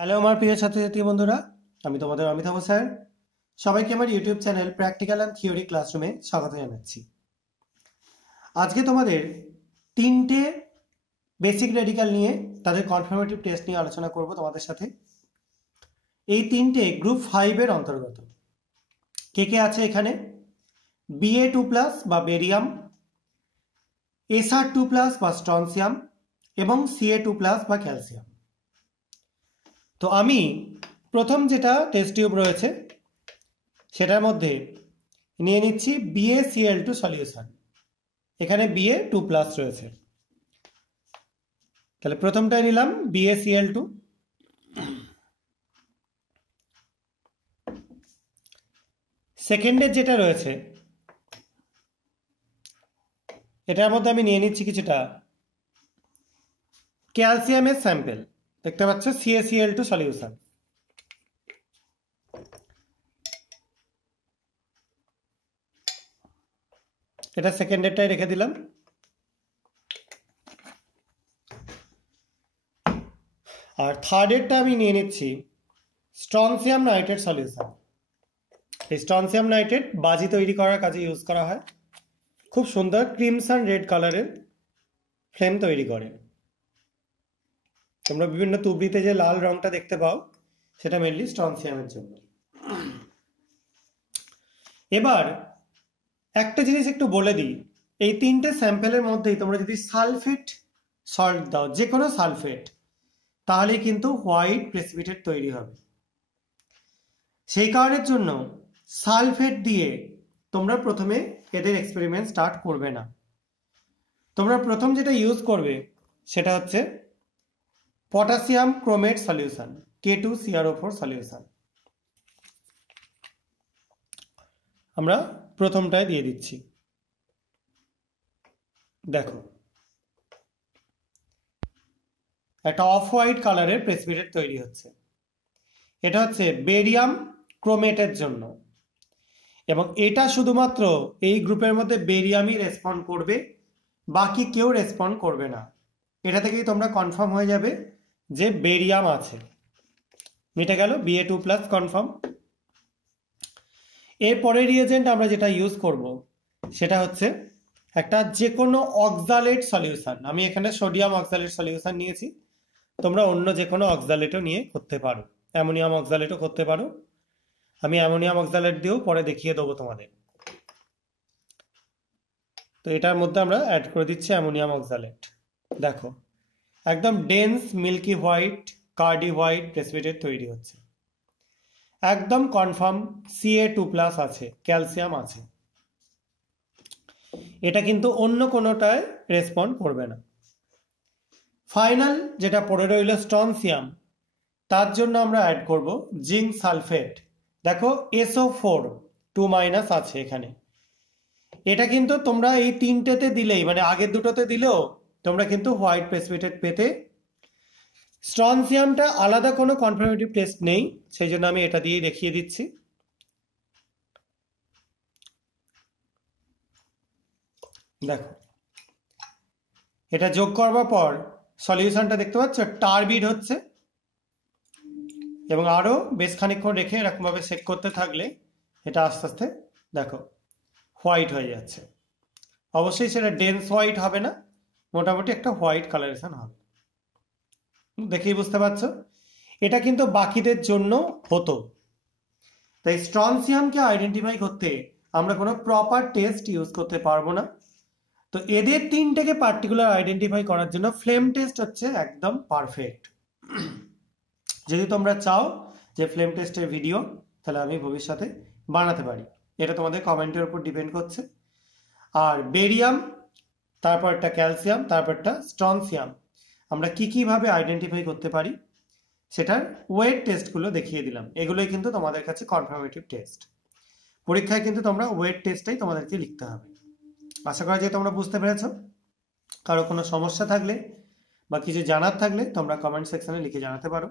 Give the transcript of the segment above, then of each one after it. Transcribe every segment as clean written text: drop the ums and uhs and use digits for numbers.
Hello আমার প্রিয় ছাত্রছাত্রী বন্ধুরা, আমি তোমাদের অমিতাভ স্যার। সবাইকে আমার YouTube channel practical and theory ক্লাসরুমে স্বাগত জানাচ্ছি। আজকে তোমাদের তিনটে বেসিক রেডিক্যাল নিয়ে তাদের কনফার্মেটিভ টেস্ট নিয়ে আলোচনা করব তোমাদের সাথে। এই তিনটে গ্রুপ 5-এর অন্তর্গত। কে কে আছে এখানে? Ba2+ বা বেরিয়াম, Sr2+ বা স্ট্রনসিয়াম এবং Ca2+ বা ক্যালসিয়াম। তো আমি প্রথম যেটা টেস্ট টিউব রয়েছে সেটার মধ্যে নিয়ে নিচ্ছি BaCl2 সলিউশন। এখানে Ba2+ রয়েছে, তাহলে প্রথমটাই নিলাম BaCl2। সেকেন্ডের যেটা রয়েছে এটার মধ্যে আমি নিয়ে নিচ্ছি কিছুটা ক্যালসিয়ামের স্যাম্পেল, দেখতে পাচ্ছ CaCl2 সলিউশন। এটা সেকেন্ডেরটাই রেখে দিলাম। আর থার্ডেরটা আমি নিয়ে নিচ্ছি স্ট্রনসিয়াম নাইট্রেট সলিউশন। এই স্ট্রনসিয়াম নাইট্রেট বাজি তৈরি করার কাজে ইউজ করা হয়। খুব সুন্দর ক্রিমসন রেড কালারের ফ্লেম তৈরি করে। তোমরা বিভিন্ন তুবড়িতে যে লাল রংটা দেখতে পাও সেটা মেনলি স্ট্রনসিয়ামের জন্য। এবার একটা জিনিস একটু বলে দিই, এই তিনটে স্যাম্পেলের মধ্যেই তোমরা যদি সালফেট সল্ট দাও, যে কোনো সালফেট, তাহলে কিন্তু হোয়াইট প্রেসিপিটেট তৈরি হবে। সেই কারণের জন্য সালফেট দিয়ে তোমরা প্রথমে এদের এক্সপেরিমেন্ট স্টার্ট করবে না। তোমরা প্রথম যেটা ইউজ করবে সেটা হচ্ছে potassium chromate solution, K2CrO4 solution. আমরা প্রথমটায় দিয়ে দিচ্ছি। দেখো একটা অফ হোয়াইট কালারের প্রেসিপিটেট তৈরি হচ্ছে। এটা হচ্ছে বেরিয়াম ক্রোমেটের জন্য, এবং এটা শুধুমাত্র এই গ্রুপের মধ্যে বেরিয়ামই রেসপন্ড করবে, বাকি কেউ রেসপন্ড করবে না। এটা থেকেই তোমরা কনফার্ম হয়ে যাবে যে বেরিয়াম আছে। মিটে গেল, Ba2+ কনফার্ম। এরপরের রিয়েজেন্ট আমরা যেটা ইউজ করব সেটা হচ্ছে একটা যে কোনো অক্সালেট সলিউশন। আমি এখানে সোডিয়াম অক্সালেট সলিউশন নিয়েছি, তোমরা অন্য যে কোনো অক্সালেটও নিয়ে করতে পারো, অ্যামোনিয়াম অক্সালেটও করতে পারো। আমি অ্যামোনিয়াম অক্সালেট দিয়েও পরে দেখিয়ে দেবো তোমাদের। তো এটার মধ্যে আমরা অ্যাড করে দিচ্ছি অ্যামোনিয়াম অক্সালেট। দেখো একদম dense milky white curdy white precipitate তৈরি হচ্ছে। একদম কনফার্ম Ca2+ আছে, ক্যালসিয়াম আছে। এটা কিন্তু অন্য কোনোটায় রেসপন্ড করবে না। ফাইনাল যেটা পড়ে রইল স্ট্রনসিয়াম, তার জন্য আমরা অ্যাড করব জিঙ্ক সালফেট। দেখো SO4 2- আছে এখানে। এটা কিন্তু তোমরা এই তিনটেতে দিলেই, মানে আগের দুটোতে দিলেও তোমরা কিন্তু হোয়াইট প্রেসিপিটেট পেতে। স্ট্রনসিয়ামটা আলাদা কোনো কনফার্মেটিভ টেস্ট নেই, সেই জন্য আমি এটা দিয়েই দেখিয়ে দিচ্ছি। দেখো এটা যোগ করবার পর সলিউশনটা দেখতে পাচ্ছ টারবিড হচ্ছে, এবং আরও বেশ খানিকক্ষণ রেখে এরকমভাবে চেক করতে থাকলে এটা আস্তে আস্তে দেখো হোয়াইট হয়ে যাচ্ছে। অবশ্যই সেটা ডেন্স হোয়াইট হবে না, মোটামুটি একটা হোয়াইট কালারেশন হবে। দেখেই বুঝতে পারছো এটা কিন্তু বাকিদের জন্য হতো। তাই স্ট্রনসিয়ামকে আইডেন্টিফাই করতে আমরা কোনো প্রপার টেস্ট ইউজ করতে পারবো না। তো এদের তিনটাকে পার্টিকুলার আইডেন্টিফাই করার জন্য ফ্লেম টেস্ট হচ্ছে একদম পারফেক্ট। যদি তোমরা চাও যে ফ্লেম টেস্টের ভিডিও, তাহলে আমি ভবিষ্যতে বানাতে পারি, এটা তোমাদের কমেন্টের উপর ডিপেন্ড করছে। আর বেরিয়াম, তারপর একটা ক্যালসিয়াম, তারপর একটা স্ট্রনসিয়াম আমরা কিভাবে আইডেন্টিফাই করতে পারি সেটার ওয়েট টেস্টগুলো দেখিয়ে দিলাম। এগুলোই কিন্তু তোমাদের কাছে কনফার্মেটিভ টেস্ট। পরীক্ষায় কিন্তু তোমরা ওয়েট টেস্টটাই তোমাদেরকে লিখতে হবে। আশা করা যায় তোমরা বুঝতে পেরেছ। কারো কোনো সমস্যা থাকলে বা কিছু জানার থাকলে তোমরা কমেন্ট সেকশনে লিখে জানাতে পারো।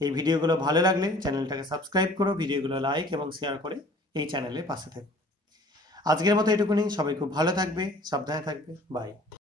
এই ভিডিওগুলো ভালো লাগলে চ্যানেলটাকে সাবস্ক্রাইব করো, ভিডিওগুলো লাইক এবং শেয়ার করে এই চ্যানেলের পাশে থেকো। আজকের মতো এটুকুনি। সবাই খুব ভালো থাকবে, সাবধানে থাকবে। বাই।